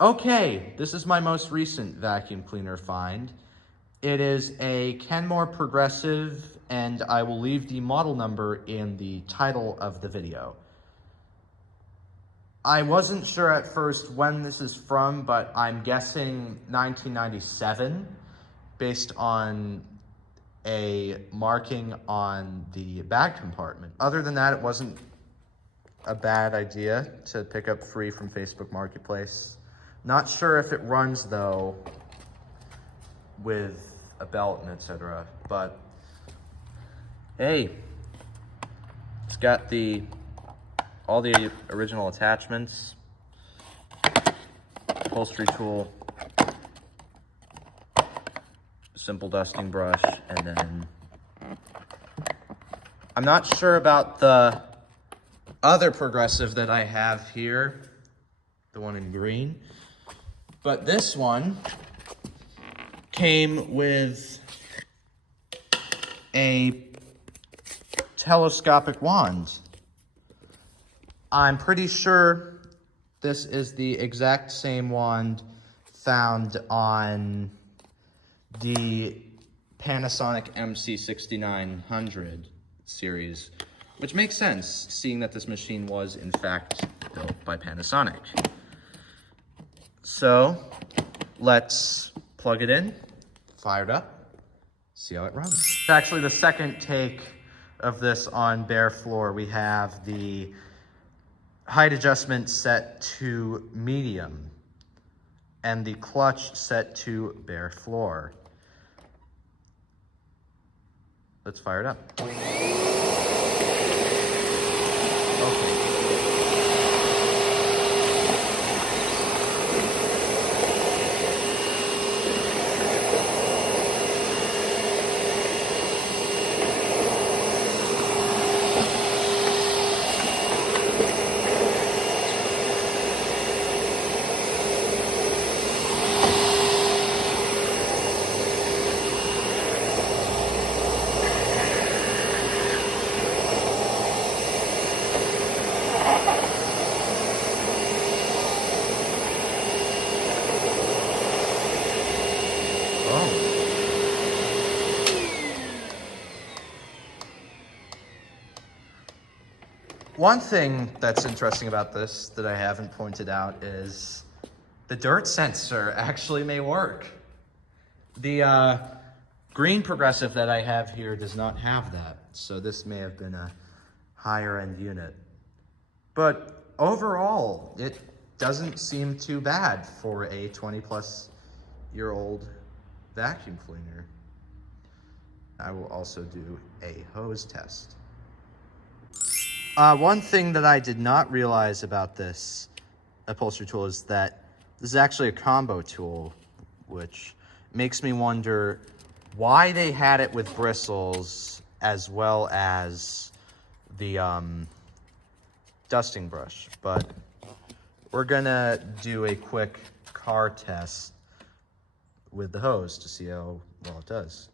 Okay, this is my most recent vacuum cleaner find. It is a Kenmore Progressive, and I will leave the model number in the title of the video. I wasn't sure at first when this is from, but I'm guessing 1997, based on a marking on the bag compartment. Other than that, it wasn't a bad idea to pick up free from Facebook Marketplace. Not sure if it runs though with a belt and etc. But hey, it's got all the original attachments, upholstery tool, simple dusting brush, and then I'm not sure about the other Progressive that I have here, the one in green, but this one came with a telescopic wand. I'm pretty sure this is the exact same wand found on the Panasonic MC6900 series, which makes sense, seeing that this machine was in fact built by Panasonic. So let's plug it in, fire it up, see how it runs. It's actually the second take of this on bare floor. We have the height adjustment set to medium and the clutch set to bare floor. Let's fire it up. Okay. One thing that's interesting about this that I haven't pointed out is the dirt sensor actually may work. The green Progressive that I have here does not have that, so this may have been a higher end unit. But overall, it doesn't seem too bad for a 20-plus-year-old vacuum cleaner. I will also do a hose test. One thing that I did not realize about this upholstery tool is that this is actually a combo tool, which makes me wonder why they had it with bristles as well as the dusting brush. But we're gonna do a quick car test with the hose to see how well it does.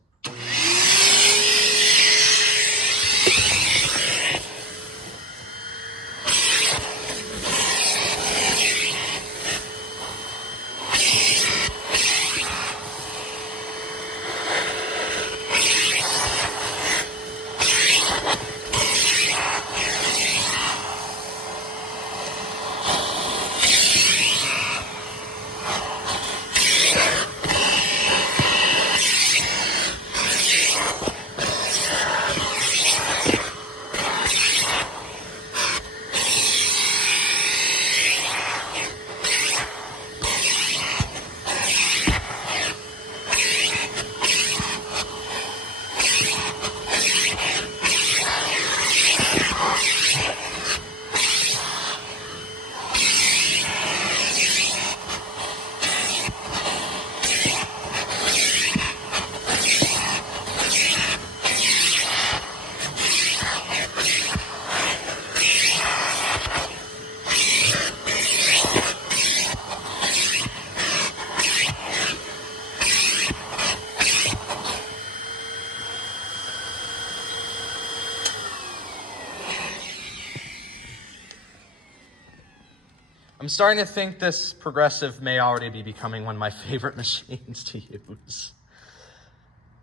starting to think this progressive may already be becoming one of my favorite machines to use.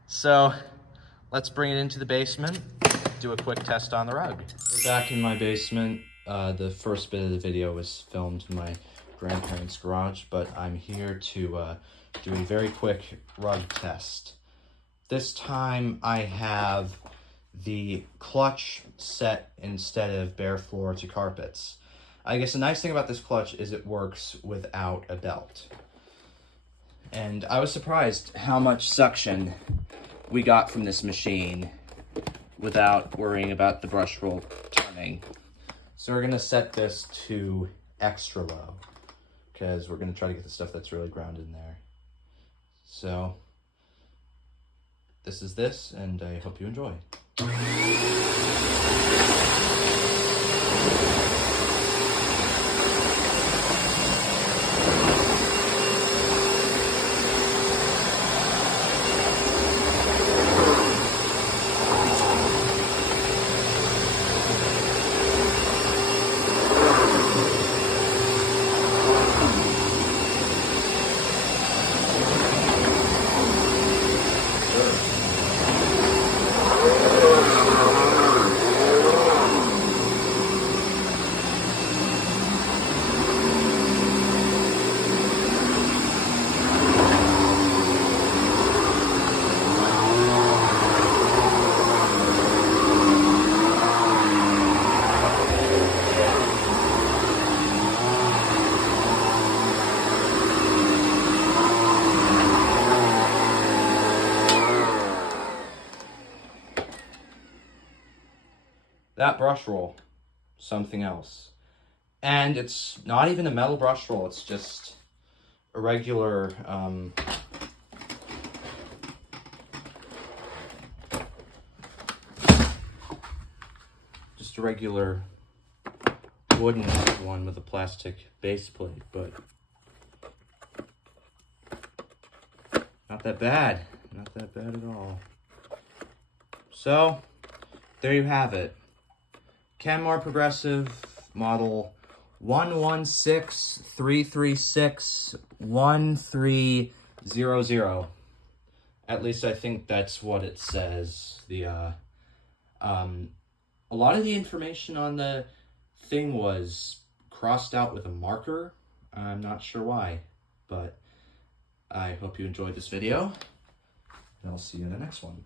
So let's bring it into the basement, do a quick test on the rug. We're back in my basement. The first bit of the video was filmed in my grandparents' garage, but I'm here to do a very quick rug test. This time I have the clutch set instead of bare floor to carpets. I guess the nice thing about this clutch is it works without a belt. And I was surprised how much suction we got from this machine without worrying about the brush roll turning. So we're gonna set this to extra low because we're gonna try to get the stuff that's really grounded in there. So this is this, and I hope you enjoy. That brush roll, something else. And it's not even a metal brush roll, it's just a regular, wooden one with a plastic base plate, but not that bad, not that bad at all. So, there you have it. Kenmore Progressive model 1163361300. At least I think that's what it says. A lot of the information on the thing was crossed out with a marker. I'm not sure why, but I hope you enjoyed this video, and I'll see you in the next one.